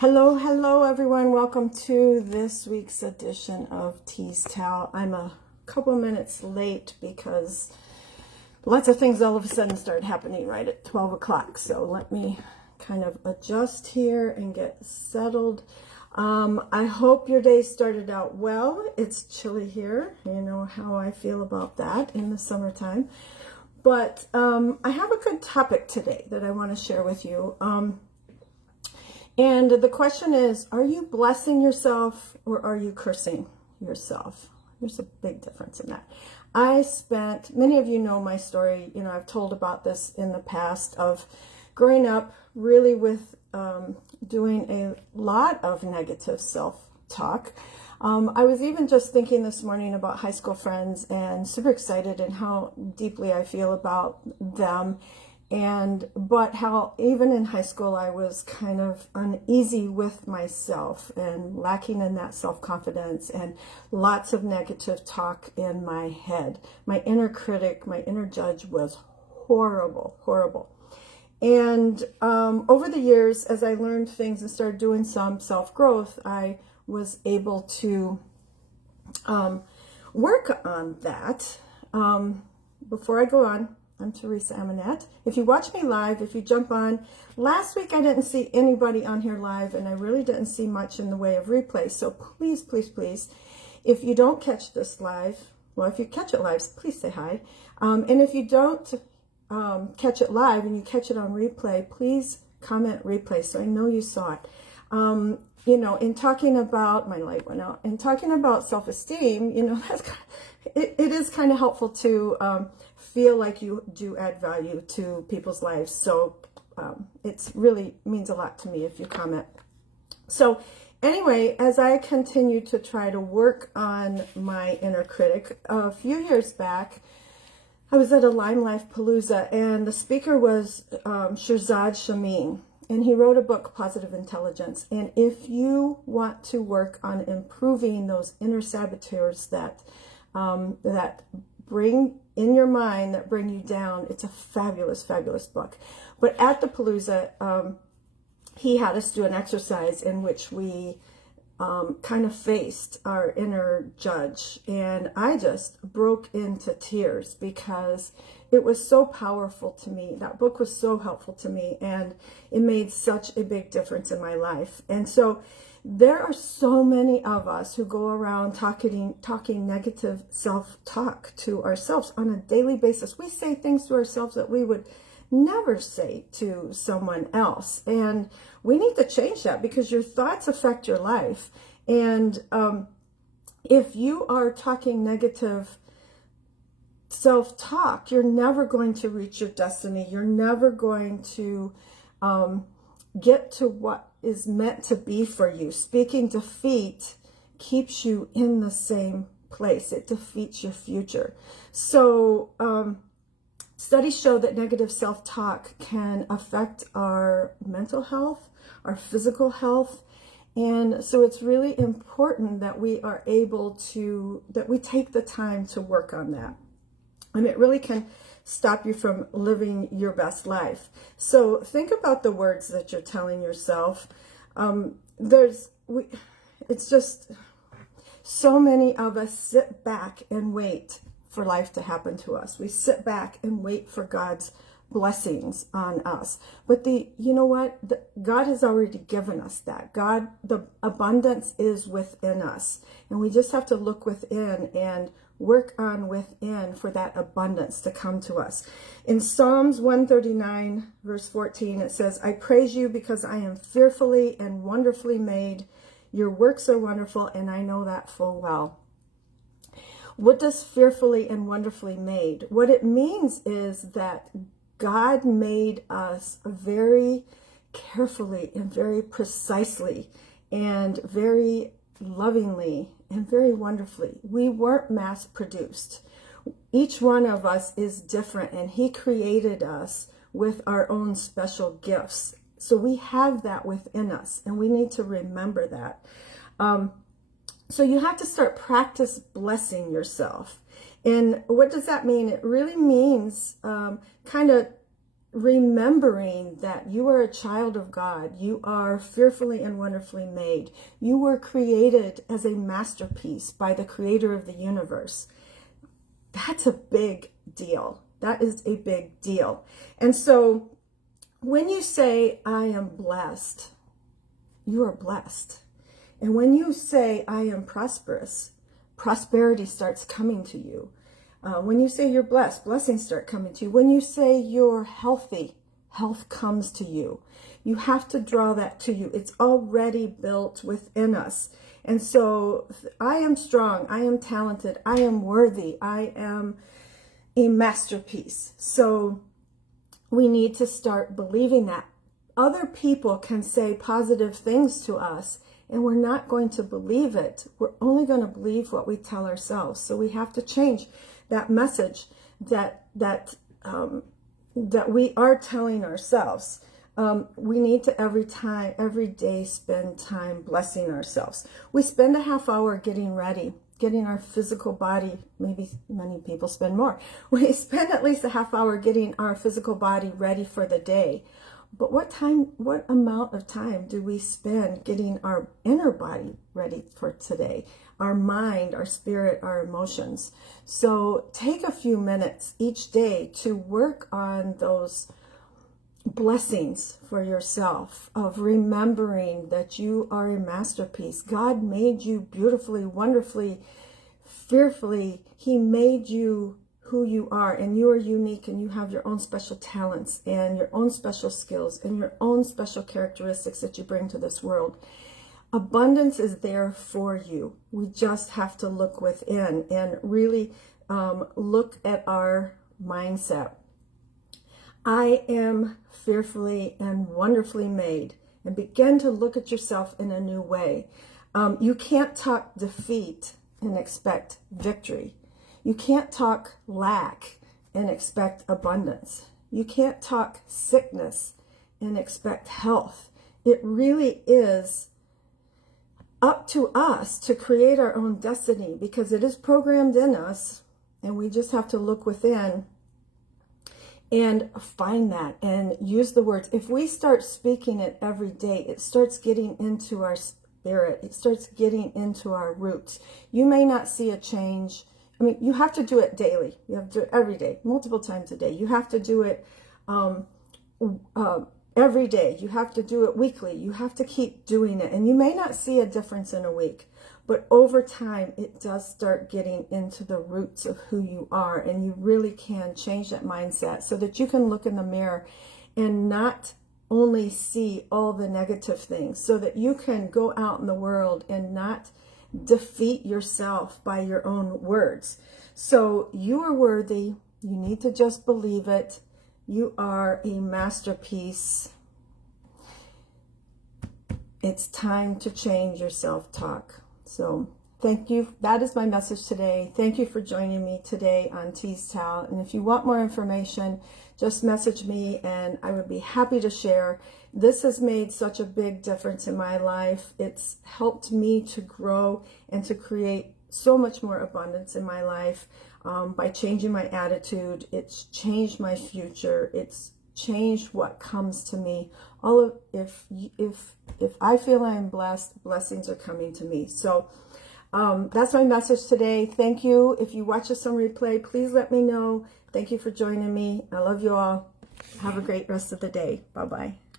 Hello, hello everyone. Welcome to this week's edition of Tease Towel. I'm a couple minutes late because lots of things all of a sudden started happening right at 12 o'clock. So let me kind of adjust here and get settled. I hope your day started out well. It's chilly here. You know how I feel about that in the summertime. But I have a good topic today that I want to share with you. And the question is, are you blessing yourself or are you cursing yourself? There's a big difference in that. Many of you know my story. You know, I've told about this in the past of growing up really with doing a lot of negative self-talk. I was even just thinking this morning about high school friends and super excited and how deeply I feel about them. But how even in high school I was kind of uneasy with myself and lacking in that self-confidence and lots of negative talk in my head. My inner critic, my inner judge was horrible, horrible. And over the years, as I learned things and started doing some self-growth, I was able to work on that. Before I go on, I'm Teresa Amanat. If you watch me live, if you jump on, last week I didn't see anybody on here live and I really didn't see much in the way of replay. So please, please, please, if you don't catch this live, well, if you catch it live, please say hi. And if you don't catch it live and you catch it on replay, please comment replay so I know you saw it. You know, in talking about, my light went out, in talking about self-esteem, you know, it is kind of helpful to feel like you do add value to people's lives. So it really means a lot to me if you comment. So anyway, as I continue to try to work on my inner critic, a few years back, I was at a Lime Life Palooza and the speaker was Shirzad Chamine. And he wrote a book, Positive Intelligence. And if you want to work on improving those inner saboteurs that bring in your mind, that bring you down, it's a fabulous, fabulous book. But at the Palooza, he had us do an exercise in which we kind of faced our inner judge. And I just broke into tears because it was so powerful to me. That book was so helpful to me and it made such a big difference in my life. And so there are so many of us who go around talking negative self-talk to ourselves on a daily basis. We say things to ourselves that we would never say to someone else. And we need to change that because your thoughts affect your life. And if you are talking negative self-talk, you're never going to reach your destiny. You're never going to get to what is meant to be for you. Speaking defeat keeps you in the same place. It defeats your future. So studies show that negative self-talk can affect our mental health, our physical health. And so it's really important that we are able to, that we take the time to work on that. And it really can stop you from living your best life. So think about the words that you're telling yourself. It's just so many of us sit back and wait for life to happen to us. We sit back and wait for God's blessings on us. But you know what? God has already given us that. The abundance is within us. And we just have to look within and work on within for that abundance to come to us. In Psalms 139, verse 14, it says, I praise you because I am fearfully and wonderfully made. Your works are wonderful, and I know that full well. What does fearfully and wonderfully made? What it means is that God made us very carefully and very precisely and very lovingly and very wonderfully. We weren't mass produced. Each one of us is different and he created us with our own special gifts. So we have that within us and we need to remember that. So you have to start practice blessing yourself. And what does that mean? It really means kind of remembering that you are a child of God. You are fearfully and wonderfully made. You were created as a masterpiece by the creator of the universe. That's a big deal. That is a big deal. And so when you say, I am blessed, you are blessed. And when you say, I am prosperous, prosperity starts coming to you. When you say you're blessed, blessings start coming to you. When you say you're healthy, health comes to you. You have to draw that to you. It's already built within us. And so I am strong. I am talented. I am worthy. I am a masterpiece. So we need to start believing that. Other people can say positive things to us, and we're not going to believe it. We're only going to believe what we tell ourselves. So we have to change that message that we are telling ourselves. We need to every day spend time blessing ourselves. We spend a half hour getting ready, getting our physical body. Maybe many people spend more. We spend at least a half hour getting our physical body ready for the day. But what amount of time do we spend getting our inner body ready for today? Our mind, our spirit, our emotions. So take a few minutes each day to work on those blessings for yourself, of remembering that you are a masterpiece. God made you beautifully, wonderfully, fearfully. He made you who you are, and you are unique, and you have your own special talents and your own special skills and your own special characteristics that you bring to this world. Abundance is there for you. We just have to look within and really look at our mindset. I am fearfully and wonderfully made, and begin to look at yourself in a new way. You can't talk defeat and expect victory. You can't talk lack and expect abundance. You can't talk sickness and expect health. It really is up to us to create our own destiny, because it is programmed in us, and we just have to look within and find that and use the words. If we start speaking it every day, it starts getting into our spirit. It starts getting into our roots. You may not see a change. I mean, you have to do it daily. You have to do it every day, multiple times a day. You have to do it every day. You have to do it weekly. You have to keep doing it. And you may not see a difference in a week, but over time, it does start getting into the roots of who you are. And you really can change that mindset so that you can look in the mirror and not only see all the negative things, so that you can go out in the world and not defeat yourself by your own words. So you are worthy. You need to just believe it. You are a masterpiece. It's time to change your self-talk. So thank you. That is my message today. Thank you for joining me today on Tease Towel. And if you want more information, just message me and I would be happy to share. This has made such a big difference in my life. It's helped me to grow and to create so much more abundance in my life by changing my attitude. It's changed my future. It's changed what comes to me. If I feel I'm blessed, blessings are coming to me. So that's my message today. Thank you. If you watch this on replay, please let me know. Thank you for joining me. I love you all. Have a great rest of the day. Bye-bye.